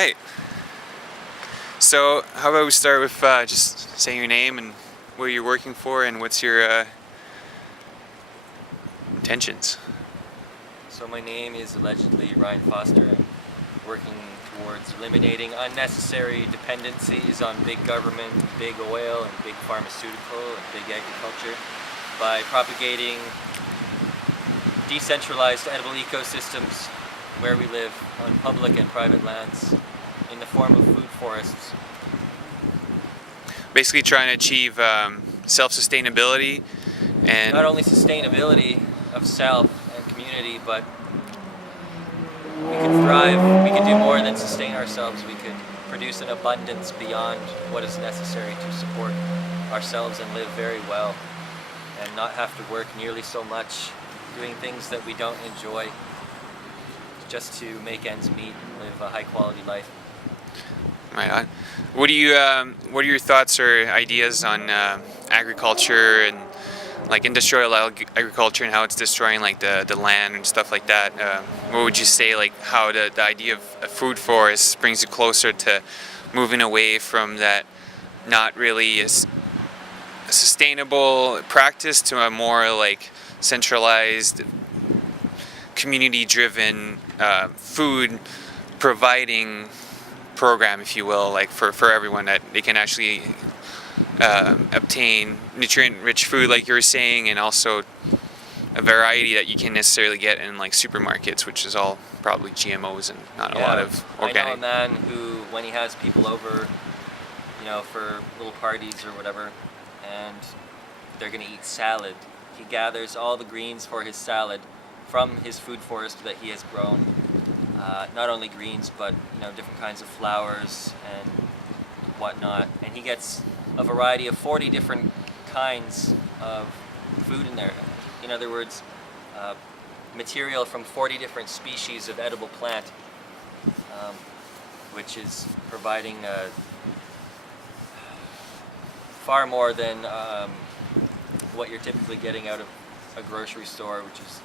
right. So, how about we start with just saying your name and what you're working for and what's your intentions? So my name is allegedly Ryan Foster. I'm working towards eliminating unnecessary dependencies on big government, big oil, and big pharmaceutical, and big agriculture by propagating decentralized edible ecosystems where we live on public and private lands in the form of food forests. Basically trying to achieve self-sustainability and Not only sustainability of self and community, but we could thrive, we could do more than sustain ourselves. We could produce an abundance beyond what is necessary to support ourselves and live very well, and not have to work nearly so much doing things that we don't enjoy just to make ends meet and live a high quality life. right on. What are your thoughts or ideas on agriculture and like industrial agriculture and how it's destroying like the land and stuff like that? What would you say, like how the idea of a food forest brings you closer to moving away from that not really a sustainable practice to a more like centralized, community-driven food providing program, if you will, like for everyone, that they can actually obtain nutrient-rich food, like you were saying, and also a variety that you can necessarily get in like supermarkets, which is all probably GMOs and not a lot of organic. I know a man who, when he has people over, for little parties or whatever, and they're going to eat salad, he gathers all the greens for his salad from his food forest that he has grown. Not only greens, but different kinds of flowers and whatnot. And he gets a variety of 40 different kinds of food in there. In other words, material from 40 different species of edible plant, which is providing far more than what you're typically getting out of a grocery store, which is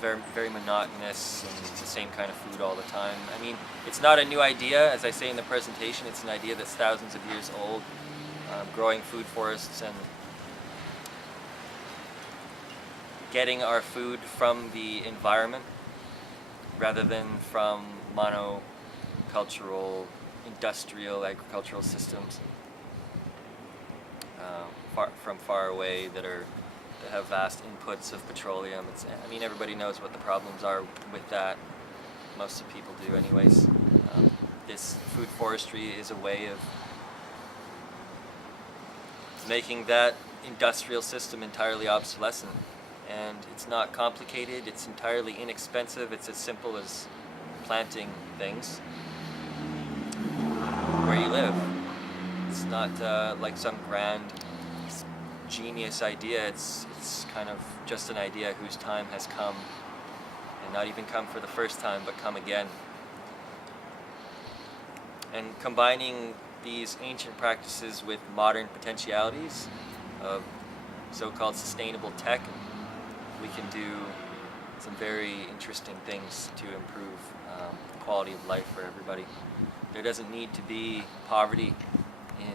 very, very monotonous and it's the same kind of food all the time. I mean, it's not a new idea, as I say in the presentation. It's an idea that's thousands of years old. Growing food forests and getting our food from the environment rather than from monocultural, industrial, agricultural systems from far away that have vast inputs of petroleum. Everybody knows what the problems are with that. Most of people do anyways. This food forestry is a way of making that industrial system entirely obsolescent. And it's not complicated, it's entirely inexpensive, it's as simple as planting things where you live. It's not like some grand genius idea, it's kind of just an idea whose time has come, and not even come for the first time, but come again. And combining these ancient practices with modern potentialities of so-called sustainable tech, we can do some very interesting things to improve the quality of life for everybody. There doesn't need to be poverty in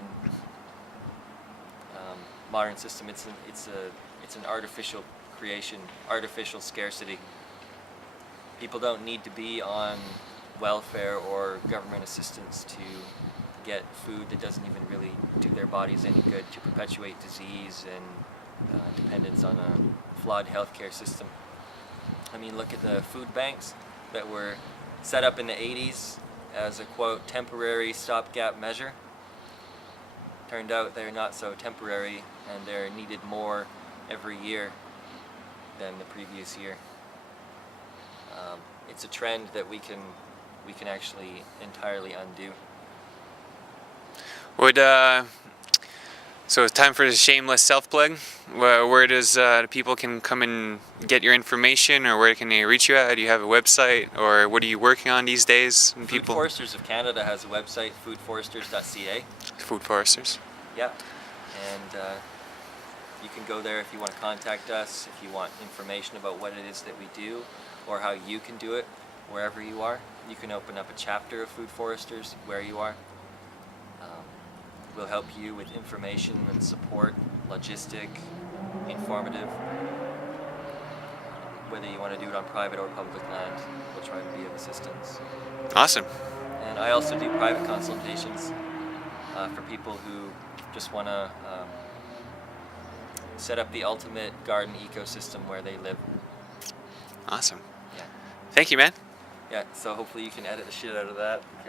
modern system. It's an artificial creation, artificial scarcity. People don't need to be on welfare or government assistance to get food that doesn't even really do their bodies any good, to perpetuate disease and dependence on a flawed healthcare system. Look at the food banks that were set up in the 80s as a, quote, temporary stopgap measure. Turned out they're not so temporary, and they're needed more every year than the previous year. It's a trend that we can actually entirely undo. So it's time for the shameless self-plug. Where does people can come and get your information, or where can they reach you at? Do you have a website, or what are you working on these days? Food Foresters of Canada has a website, foodforesters.ca. Food Foresters. Yeah, and you can go there if you want to contact us, if you want information about what it is that we do, or how you can do it wherever you are. you can open up a chapter of Food Foresters where you are. We'll help you with information and support, logistic, informative. Whether you want to do it on private or public land, we'll try to be of assistance. Awesome. And I also do private consultations for people who just want to set up the ultimate garden ecosystem where they live. Awesome. Yeah. Thank you, man. Yeah, so hopefully you can edit the shit out of that.